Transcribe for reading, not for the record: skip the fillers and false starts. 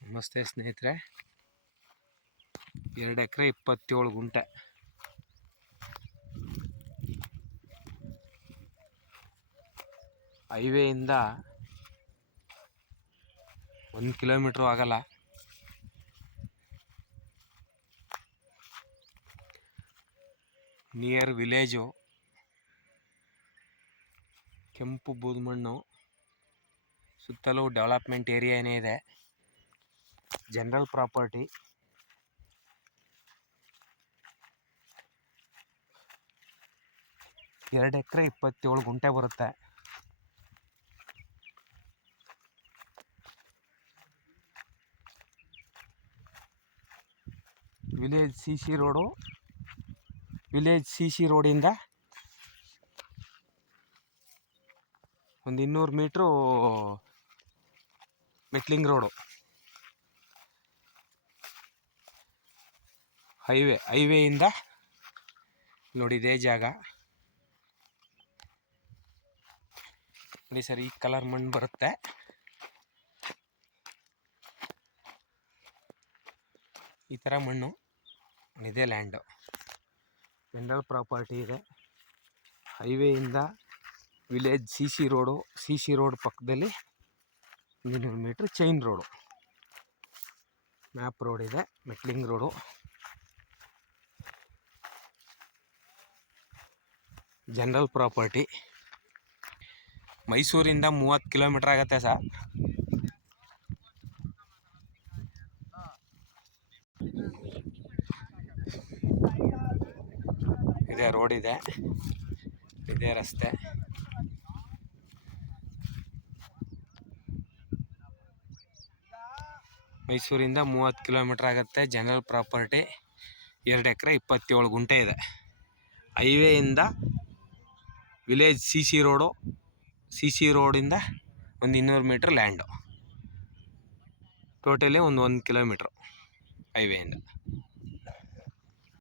ನಮಸ್ತೆ ಸ್ನೇಹಿತರೆ, 2 ಎಕರೆ 27 ಗುಂಟೆ ಹೈವೇಯಿಂದ 1 ಕಿಲೋಮೀಟ್ರು ಆಗಲ್ಲ. ನಿಯರ್ ವಿಲೇಜು, ಕೆಂಪು ಬೂದುಮಣ್ಣು, ಸುತ್ತಲೂ ಡೆವಲಪ್ಮೆಂಟ್ ಏರಿಯಾನೇ ಇದೆ. General property. ಎರಡು ಎಕರೆ 27 ಗುಂಟೆ ಬರುತ್ತೆ. ವಿಲೇಜ್ ಸಿ ಸಿ ರೋಡಿಂದ ಒಂದು 200 ಮೀಟ್ರು ಮೆಟ್ಲಿಂಗ್ ರೋಡು. ಹೈವೇಯಿಂದ ನೋಡಿ ಇದೇ ಜಾಗ ನೋಡಿ ಸರ್. ಈ ಕಲರ್ ಮಣ್ಣು ಬರುತ್ತೆ. ಈ ಥರ ಮಣ್ಣು ಇದೇ ಲ್ಯಾಂಡು. ಜನರಲ್ ಪ್ರಾಪರ್ಟಿ ಇದೆ. ಹೈವೇಯಿಂದ ವಿಲೇಜ್ ಸಿ ಸಿ ರೋಡ್ ಪಕ್ಕದಲ್ಲಿ 200 metre chain road, map road ಇದೆ, ಮೆಟ್ಲಿಂಗ್ ರೋಡು. General property. ಮೈಸೂರಿಂದ 30 ಕಿಲೋಮೀಟ್ರ್ ಆಗುತ್ತೆ ಸರ್. ಇದೇ ರೋಡ್ ಇದೆ, ಇದೇ ರಸ್ತೆ. ಮೈಸೂರಿಂದ 30 ಕಿಲೋಮೀಟ್ರ್ ಆಗುತ್ತೆ. General property. 2 ಎಕರೆ 27 ಗುಂಟೆ ಇದೆ. ಹೈವೇಯಿಂದ ವಿಲೇಜ್ ಸಿ ಸಿ ರೋಡಿಂದ ಒಂದು 200 ಮೀಟ್ರ್ ಲ್ಯಾಂಡು. ಟೋಟಲಿ ಒಂದು 1 ಕಿಲೋಮೀಟ್ರು ಹೈವೇಯಿಂದ.